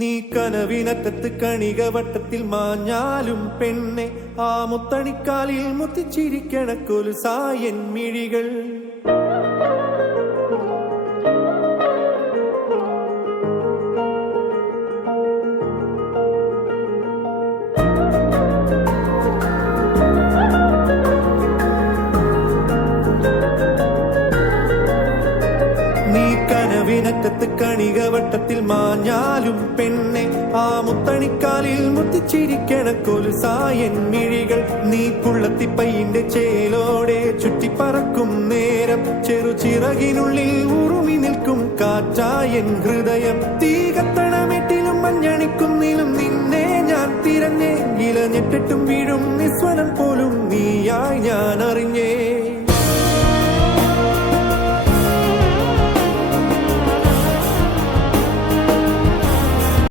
നീ കനവിനറ്റത്ത് കണികവട്ടത്തിൽ മാഞ്ഞാലും പെണ്ണെ, ആ മുത്തണിക്കാലിൽ മുത്തിച്ചിരിക്കണ കൊലുസായൻ മിഴികൾ. കനവിനറ്റത്ത് കണികവട്ടത്തിൽ മാഞ്ഞാലും പെണ്ണെ, ആ മുത്തണിക്കാലിൽ മുത്തിച്ചിരിക്കണ കൊലുസായൻ മിഴികൾ. നീ പുള്ളത്തിപ്പയ്യന്റെ ചേലോടെ ചുറ്റിപ്പറക്കും നേരം, ചെറുചിറകിനുള്ളിൽ ഉറുമി നിൽക്കും കാറ്റായൻ ഹൃദയം. തീ കത്തണമേ